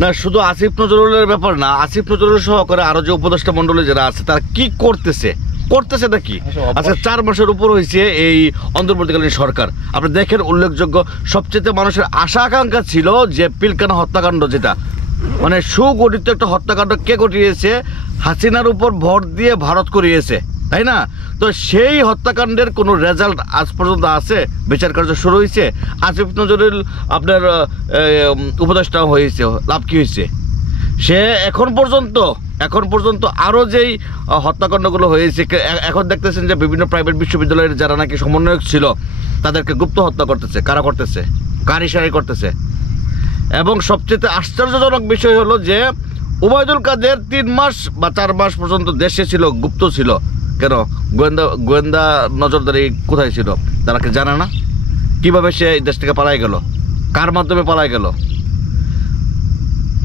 না, শুধু আসিফ নজরুলের ব্যাপার না, আসিফ নজরুল সহকারে আরো যে উপদেষ্টা মন্ডলী যারা আছে তারা কি করতেছে নাকি? আচ্ছা, 4 মাসের উপর হয়েছে এই অন্তর্বর্তীকালীন সরকার। আপনি দেখেন, উল্লেখযোগ্য সবচেয়ে মানুষের আশা আকাঙ্ক্ষা ছিল যে পিলখানা হত্যাকাণ্ড, যেটা মানে সুগঠিত একটা হত্যাকাণ্ড কে ঘটিয়েছে? হাসিনার উপর ভর দিয়ে ভারত করিয়েছে, তাই না? তো সেই হত্যাকাণ্ডের কোনো রেজাল্ট আজ পর্যন্ত আছে? বিচার কার্য শুরু হয়েছে, আসিফ নজরুল আপনার উপদেষ্টা হয়েছে, লাভ কি হয়েছে? সে এখন পর্যন্ত আরও যেই হত্যাকাণ্ডগুলো হয়েছে, এখন দেখতেছেন যে বিভিন্ন প্রাইভেট বিশ্ববিদ্যালয়ের যারা নাকি সমন্বয়ক ছিল তাদেরকে গুপ্ত হত্যা করতেছে। কারা করতেছে? কার ইশারায় করতেছে? এবং সবচেয়ে আশ্চর্যজনক বিষয় হলো যে ওবায়দুল কাদের 3 মাস বা 4 মাস পর্যন্ত দেশে ছিল, গুপ্ত ছিল। কেন? গোয়েন্দা নজরদারি কোথায় ছিল তারা কি জানে না? কিভাবে সে এই দেশ থেকে পালাই গেল? কার মাধ্যমে পালাই গেল?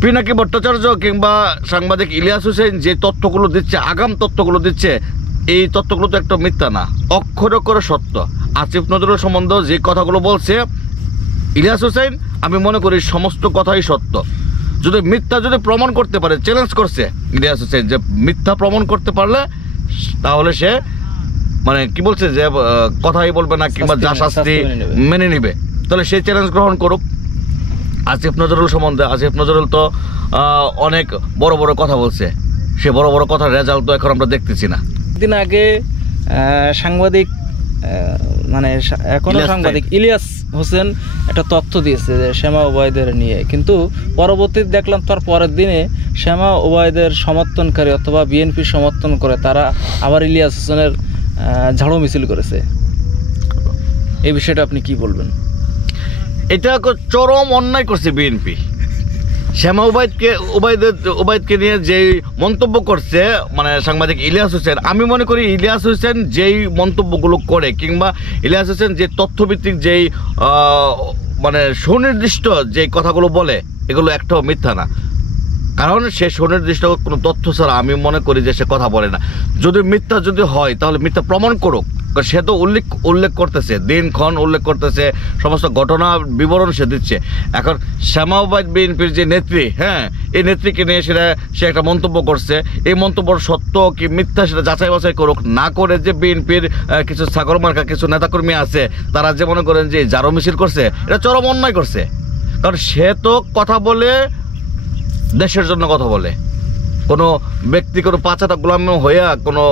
পিনাকি ভট্টাচার্য কিংবা সাংবাদিক ইলিয়াস হোসেন যে তথ্যগুলো দিচ্ছে, আগাম তথ্যগুলো দিচ্ছে, এই তথ্যগুলো তো একটা মিথ্যা না, অক্ষরে অক্ষরে সত্য। আসিফ নজরুল সম্বন্ধে যে কথাগুলো বলছে ইলিয়াস হোসেন, আমি মনে করি সমস্ত কথাই সত্য। যদি মিথ্যা যদি প্রমাণ করতে পারে, চ্যালেঞ্জ করছে ইলিয়াস হোসেন যে মিথ্যা প্রমাণ করতে পারলে তাহলে সে মানে কি বলছে যে কথাই বলবে না কিংবা যা শাস্তি মেনে নিবে, তাহলে সেই চ্যালেঞ্জ গ্রহণ করুক। আসিফ নজরুল সম্বন্ধে, আসিফ নজরুল তো অনেক বড় বড় কথা বলছে, সে বড় বড় কথার রেজাল্ট তো এখন আমরা দেখতেছি না। দিন আগে সাংবাদিক মানে এখনো সাংবাদিক ইলিয়াস হোসেন একটা তথ্য দিয়েছে যে শ্যামা ওবায়দের নিয়ে, কিন্তু পরবর্তীতে দেখলাম তার পরের দিনে শ্যামা ওবায়দের সমর্থনকারী অথবা বিএনপির সমর্থন করে তারা আবার ইলিয়াস হোসেনের ঝাড়ু মিছিল করেছে। এই বিষয়টা আপনি কি বলবেন? এটা চরম অন্যায় করছে বিএনপি। শ্যামা ওবায়দকে নিয়ে যেই মন্তব্য করছে মানে সাংবাদিক ইলিয়াস হোসেন, আমি মনে করি ইলিয়াস হোসেন যেই মন্তব্যগুলো করে কিংবা ইলিয়াস হোসেন যে তথ্যভিত্তিক যেই মানে সুনির্দিষ্ট যে কথাগুলো বলে, এগুলো একটাও মিথ্যা না। কারণ সে সুনির্দিষ্ট কোনো তথ্য ছাড়া আমি মনে করি যে সে কথা বলে না। যদি মিথ্যা যদি হয় তাহলে মিথ্যা প্রমাণ করুক। সে তো উল্লেখ করতেছে, দিনক্ষণ উল্লেখ করতেছে, সমস্ত ঘটনা বিবরণ সে দিচ্ছে। এখন শ্যামা ওবায়দ বিএনপির যে নেত্রী, হ্যাঁ, এই নেত্রীকে নিয়ে সে একটা মন্তব্য করছে, এই মন্তব্যর সত্য কি মিথ্যা সেটা যাচাই বাছাই করুক। না করে যে বিএনপির কিছু ছাগল মার্কা কিছু নেতাকর্মী আছে তারা যে মনে করেন যে জারো মিছিল করছে, এটা চরম অন্যায় করছে। কারণ সে তো কথা বলে দেশের জন্য কথা বলে, কোনো ব্যক্তি কোনো পাঁচাটা গোলাম হইয়া কোনো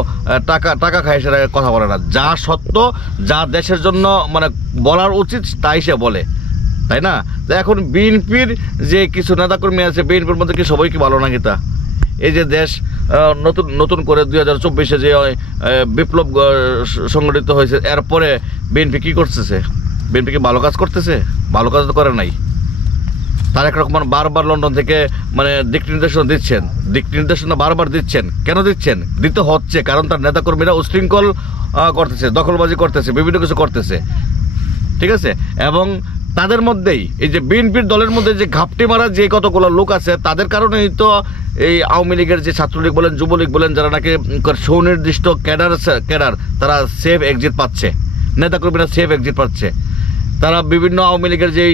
টাকা খায় সেটা কথা বলে না। যা সত্য, যা দেশের জন্য মানে বলার উচিত তাই সে বলে, তাই না? এখন বিএনপির যে কিছু নেতাকর্মী আছে, বিএনপির মধ্যে কি সবাই কি ভালো নাকি? তা এই যে দেশ নতুন করে 2024-এ যে বিপ্লব সংগঠিত হয়েছে, এরপরে বিএনপি কি করতেছে? বিএনপি কি ভালো কাজ করতেছে? ভালো কাজ তো করে নাই। তারেক রহমান বারবার লন্ডন থেকে মানে দিক নির্দেশনা বারবার দিচ্ছেন। কেন দিচ্ছেন? দিতে হচ্ছে কারণ তার নেতাকর্মীরা উশৃঙ্খল করতেছে, দখলবাজি করতেছে, বিভিন্ন কিছু করতেছে, ঠিক আছে? এবং তাদের মধ্যেই এই যে বিএনপির দলের মধ্যে যে ঘাপটি মারা যে কতগুলো লোক আছে, তাদের কারণেই তো এই আওয়ামী লীগের যে ছাত্রলীগ বলেন, যুবলীগ বলেন, যারা নাকি সুনির্দিষ্ট ক্যাডার তারা সেফ এক্সিট পাচ্ছে, নেতাকর্মীরা সেফ এক্সিট পাচ্ছে। তারা বিভিন্ন আওয়ামী লীগের যেই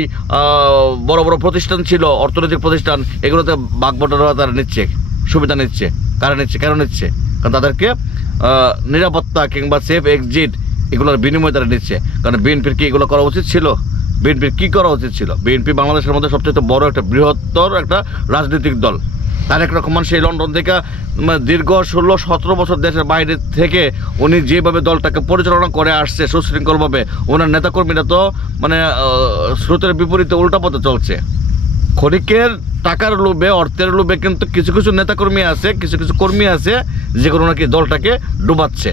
বড় বড় প্রতিষ্ঠান ছিল, অর্থনৈতিক প্রতিষ্ঠান, এগুলোতে বাগবটরা তারা নিচ্ছে, সুবিধা নিচ্ছে। কেন নিচ্ছে? কারণ তাদেরকে নিরাপত্তা কিংবা সেফ এক্সিট এগুলোর বিনিময়ে তারা নিচ্ছে। কারণ বিএনপির কি এগুলো করা উচিত ছিল? বিএনপির কি করা উচিত ছিল? বিএনপি বাংলাদেশের মধ্যে সবচেয়ে বড় একটা বৃহত্তর একটা রাজনৈতিক দল। তারেক রহমান সেই লন্ডন থেকে দীর্ঘ 16-17 বছর দেশের বাইরে থেকে উনি যেভাবে দলটাকে পরিচালনা করে আসছে সুশৃঙ্খলভাবে, ওনার নেতাকর্মীরা তো মানে স্রোতের বিপরীতে উল্টা পথে চলছে। ক্ষণিকের টাকার লোভে, অর্থের লোভে কিন্তু কিছু নেতাকর্মী আছে, কিছু কর্মী আছে যেগুলো নাকি দলটাকে ডুবাচ্ছে।